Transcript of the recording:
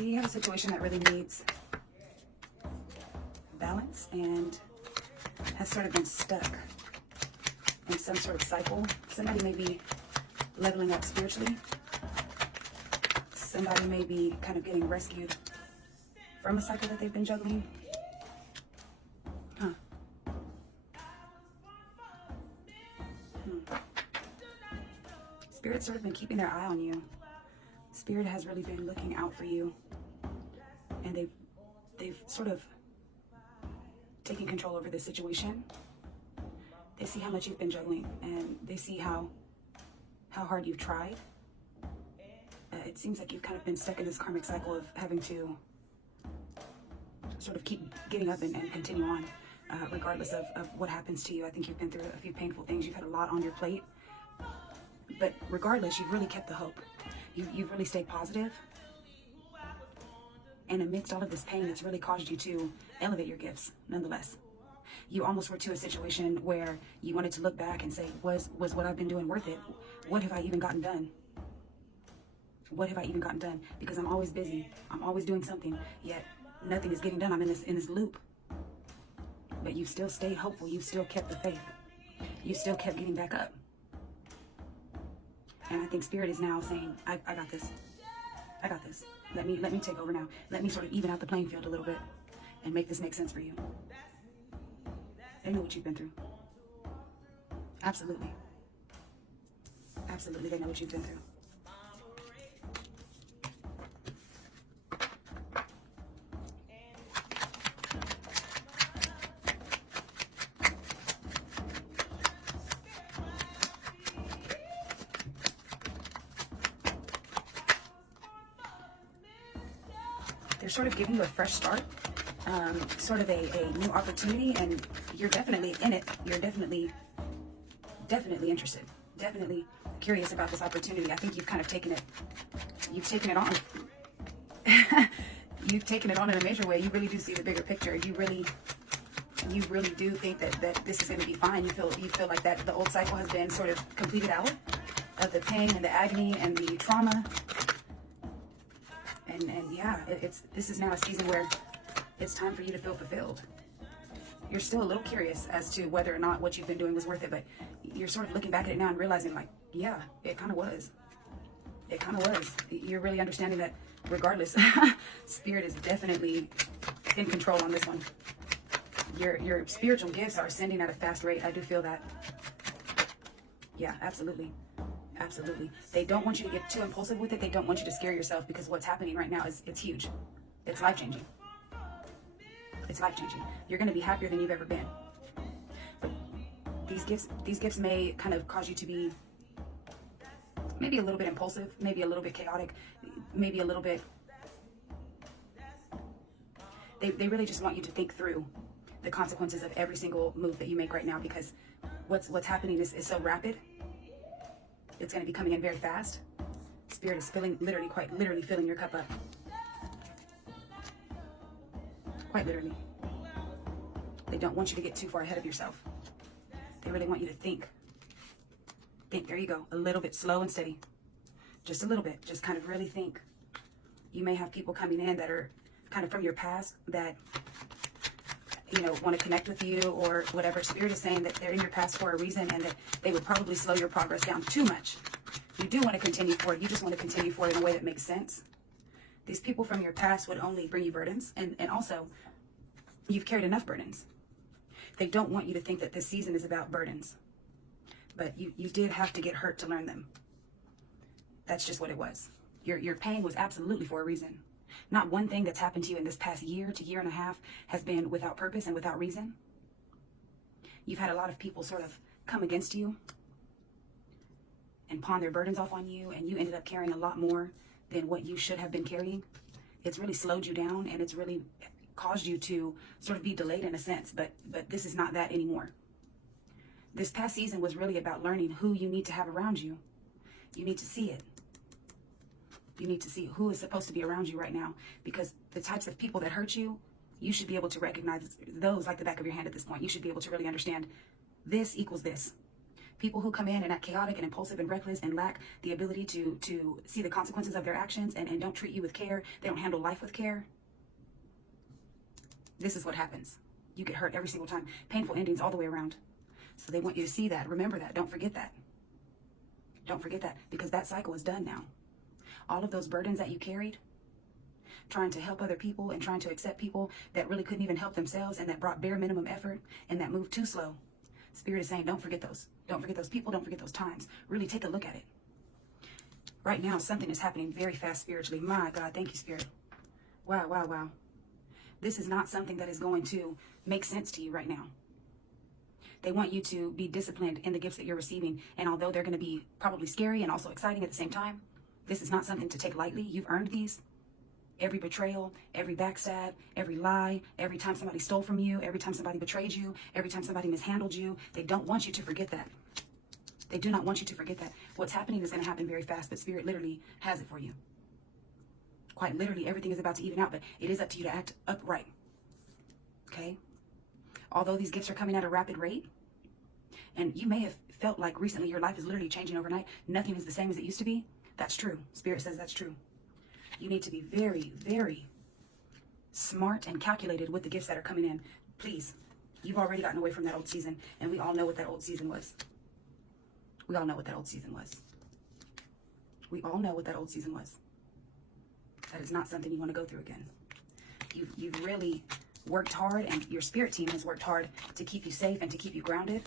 You have a situation that really needs balance and has sort of been stuck in some sort of cycle. Somebody may be leveling up spiritually. Somebody may be kind of getting rescued from a cycle that they've been juggling. Huh. Spirit's sort of been keeping their eye on you. Spirit has really been looking out for you. And they've sort of taken control over this situation. They see how much you've been juggling, and they see how hard you've tried. It seems like you've kind of been stuck in this karmic cycle of having to sort of keep getting up and continue on, regardless of what happens to you. I think you've been through a few painful things. You've had a lot on your plate. But regardless, you've really kept the hope. You've really stayed positive. And amidst all of this pain, it's really caused you to elevate your gifts, nonetheless. You almost were to a situation where you wanted to look back and say, was what I've been doing worth it? What have I even gotten done? What have I even gotten done? Because I'm always busy. I'm always doing something, yet nothing is getting done. I'm in this loop. But you still stayed hopeful. You still kept the faith. You still kept getting back up. And I think Spirit is now saying, I got this. I got this. Let me take over now. Let me sort of even out the playing field a little bit and make this make sense for you. They know what you've been through. Absolutely. Absolutely, they know what you've been through. They're sort of giving you a fresh start, sort of a new opportunity, and you're definitely in it. You're definitely interested, definitely curious about this opportunity. I think you've kind of taken it on. You've taken it on in a major way. You really do see the bigger picture. You really do think that this is going to be fine. You feel like that the old cycle has been sort of completed out of the pain and the agony and the trauma. And yeah, this is now a season where it's time for you to feel fulfilled. You're still a little curious as to whether or not what you've been doing was worth it, but you're sort of looking back at it now and realizing, like, yeah, it kind of was. It kind of was. You're really understanding that regardless, Spirit is definitely in control on this one. Your spiritual gifts are ascending at a fast rate. I do feel that. Yeah, absolutely. Absolutely. They don't want you to get too impulsive with it. They don't want you to scare yourself, because what's happening right now it's huge. It's life-changing. It's life-changing. You're going to be happier than you've ever been. But these gifts may kind of cause you to be maybe a little bit impulsive, maybe a little bit chaotic, maybe a little bit. They really just want you to think through the consequences of every single move that you make right now, because what's happening is so rapid. It's going to be coming in very fast. Spirit is quite literally filling your cup up. Quite literally. They don't want you to get too far ahead of yourself. They really want you to think. There you go. A little bit slow and steady. Just a little bit. Just kind of really think. You may have people coming in that are kind of from your past that, want to connect with you or whatever. Spirit is saying that they're in your past for a reason, and that they would probably slow your progress down too much. You do want to continue forward. You just want to continue forward in a way that makes sense. These people from your past would only bring you burdens, and also you've carried enough burdens. They don't want you to think that this season is about burdens, but you did have to get hurt to learn them. That's just what it was. Your pain was absolutely for a reason. Not one thing that's happened to you in this past year to year and a half has been without purpose and without reason. You've had a lot of people sort of come against you and pawn their burdens off on you, and you ended up carrying a lot more than what you should have been carrying. It's really slowed you down, and it's really caused you to sort of be delayed in a sense, but this is not that anymore. This past season was really about learning who you need to have around you. You need to see it. You need to see who is supposed to be around you right now, because the types of people that hurt you, you should be able to recognize those like the back of your hand at this point. You should be able to really understand this equals this. People who come in and act chaotic and impulsive and reckless and lack the ability to see the consequences of their actions and don't treat you with care. They don't handle life with care. This is what happens. You get hurt every single time. Painful endings all the way around. So they want you to see that. Remember that. Don't forget that. Don't forget that, because that cycle is done now. All of those burdens that you carried, trying to help other people and trying to accept people that really couldn't even help themselves and that brought bare minimum effort and that moved too slow. Spirit is saying, don't forget those. Don't forget those people. Don't forget those times. Really take a look at it. Right now, something is happening very fast spiritually. My God, thank you, Spirit. Wow, wow, wow. This is not something that is going to make sense to you right now. They want you to be disciplined in the gifts that you're receiving. And although they're going to be probably scary and also exciting at the same time, this is not something to take lightly. You've earned these. Every betrayal, every backstab, every lie, every time somebody stole from you, every time somebody betrayed you, every time somebody mishandled you, they don't want you to forget that. They do not want you to forget that. What's happening is going to happen very fast, but Spirit literally has it for you. Quite literally, everything is about to even out, but it is up to you to act upright. Okay? Although these gifts are coming at a rapid rate, and you may have felt like recently your life is literally changing overnight, nothing is the same as it used to be. That's true. Spirit says that's true. You need to be very, very smart and calculated with the gifts that are coming in. Please, you've already gotten away from that old season, and we all know what that old season was. We all know what that old season was. We all know what that old season was. That is not something you want to go through again. You've really worked hard, and your spirit team has worked hard to keep you safe and to keep you grounded.